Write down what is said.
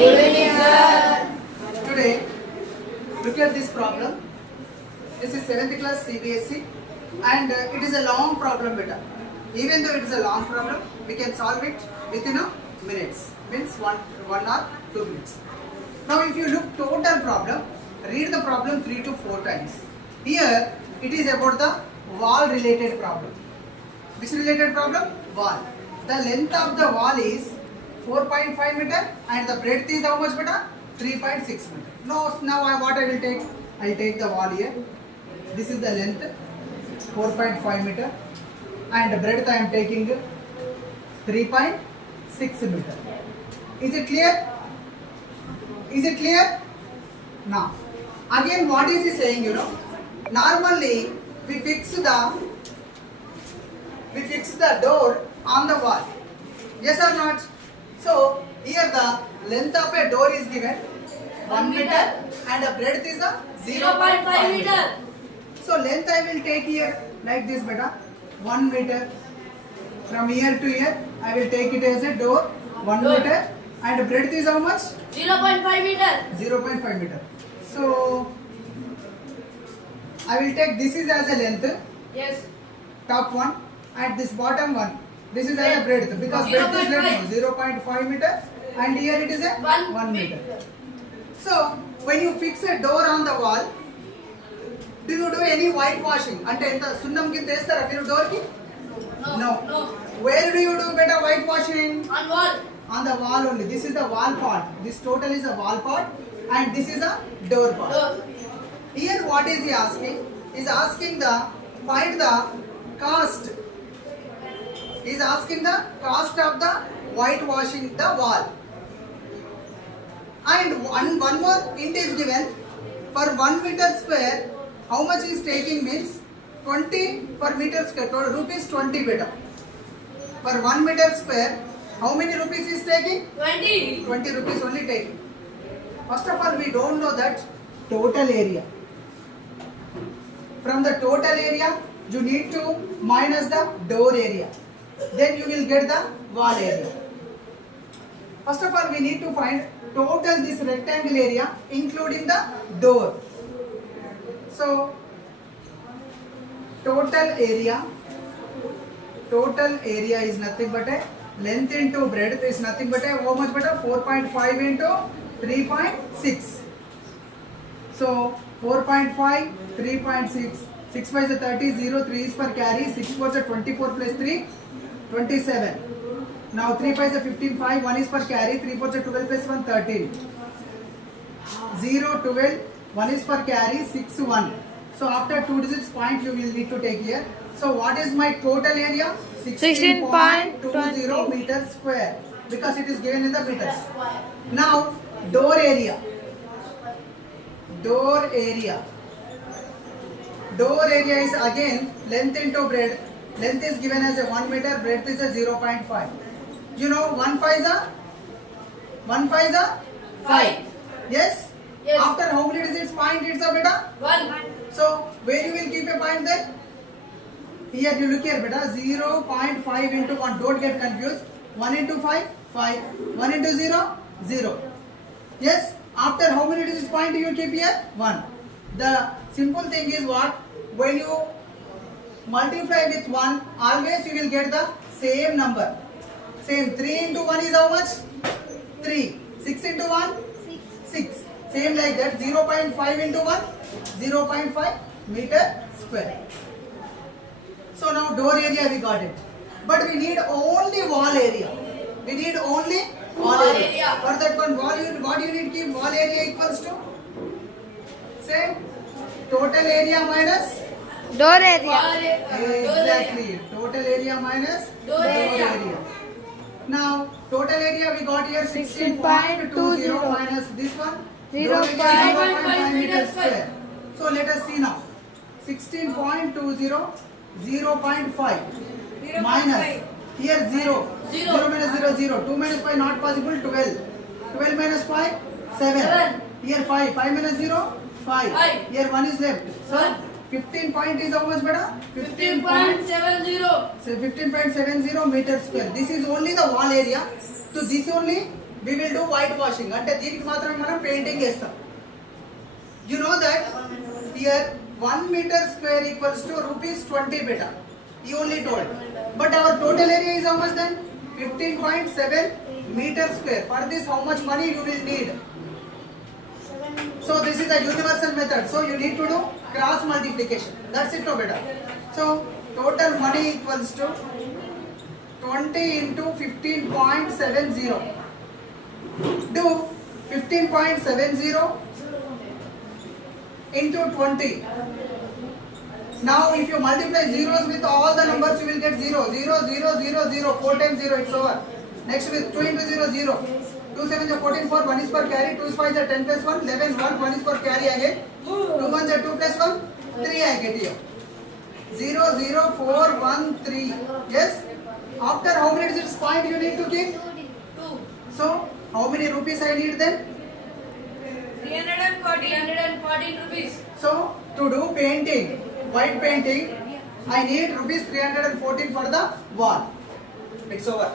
evening, sir. Today, look at this problem. This is 7th class CBSE and it is a long problem beta. Even though it is a long problem, we can solve it within a minutes. Means one or 2 minutes. Now if you look total problem, read the problem 3 to 4 times. Here, it is about the wall related problem. Which related problem? Wall. The length of the wall is 4.5 meter and the breadth is how much beta? 3.6 meter. Now what I will take? I will take the wall here. This is the length 4.5 meter and the breadth I am taking 3.6 meter. Is it clear? Is it clear? Now, again what is he saying, normally we fix the door on the wall. Yes or not? So here the length of a door is given 1 meter and the breadth is a 0.5 meter. So length I will take here like this beta, 1 meter. From here to here I will take it as a door 1 meter and the breadth is how much? 0.5 meter. 0.5 meter. So I will take this is as a length, Yes. top one, and this bottom one. This is as a breadth because breadth is length 0.5 meter and here it is a 1 meter. So when you fix a door on the wall, do you do any whitewashing? Ante enta sunnam ki testara meeru door ki? No. Where do you do better whitewashing? On wall. On the wall only. This is the wall part. This total is a wall part and this is a door part. Door. Here what is he asking? He is asking find the cost. He is asking the cost of the whitewashing the wall. And one more hint is given. For 1 meter square, how much is taking means 20 per meter square, rupees 20 beta. For 1 meter square, how many rupees is taking? 20. 20 rupees only taking. First of all, we don't know that total area. From the total area, you need to minus the door area. Then you will get the wall area. First of all, we need to find total this rectangle area including the door. So, total area is nothing but a length into breadth is nothing but a how much but a 4.5 into 3.6. So 4.5, 3.6, 6 5 is 30, 0, 3 is per carry, 6 4 is 24 plus 3, 27. Now 3 5 is 15, 5, 1 is per carry, 3 4 is 12 plus 1, 13. 0, 12, 1 is per carry, 6, 1. So after 2 digits point you will need to take here. So what is my total area? 16.20 meters square because it is given in the meters. Now door area. Door area is again length into breadth. Length is given as a 1 meter, breadth is a 0.5. You know 1 5 is a 5. Yes? Yes. After how many digits point it's a beta? 1. So where you will keep a point there? Here you look here beta 0.5 into 1. Don't get confused. 1 into 5, 5. 1 into 0, 0. Yes? After how many digits point you will keep here? 1. The simple thing is what? When you multiply with 1, always you will get the same number. Same. 3 into 1 is how much? 3. 6 into 1? 6. Same like that. 0.5 into 1? 0.5 meter square. So now door area we got it. But we need only wall area. We need only wall area. For that one, what you need to keep wall area equals to? Say total area minus door area. exactly. Total area minus Door area. Now total area we got here 16.20 minus this one 0.5 meter square. So let us see now. 16.20 0.5 minus here 0. 0 minus 0 0. 2 minus 5 not possible. 12. 12 minus 5 7. Here 5. 5 minus 0 5. Five. Here 1 is left. So 15 point is how much beta? 15.70. So 15.70 meter square. This is only the wall area. So this only we will do white washing. అంటే దీనికి మాత్రమే మనం painting చేస్తాం. You know that here 1 meter square equals to rupees 20 beta. He only told. But our total area is how much then? 15.7 meter square. For this, how much money you will need? So this is a universal method. So you need to do cross multiplication. That's it, no beta. So total money equals to 20 into 15.70. Do 15.70 into 20. Now if you multiply zeros with all the numbers, you will get 0. 0, 0, 0, 0. 4 times 0, it's over. Next with 2 into 0, 0. 2 7 are 14, 4, 1 is for carry, 2 is 5 are 10 plus 1, 11, 1, 1 is for carry again. 2 1s are 2 plus 1, 3 I get here. 0, 0, 4, 1, 3. Yes? After how many digits point you need to keep? 2. So, how many rupees I need then? 314 rupees. So, to do painting, white painting, I need rupees 314 for the wall. It's over.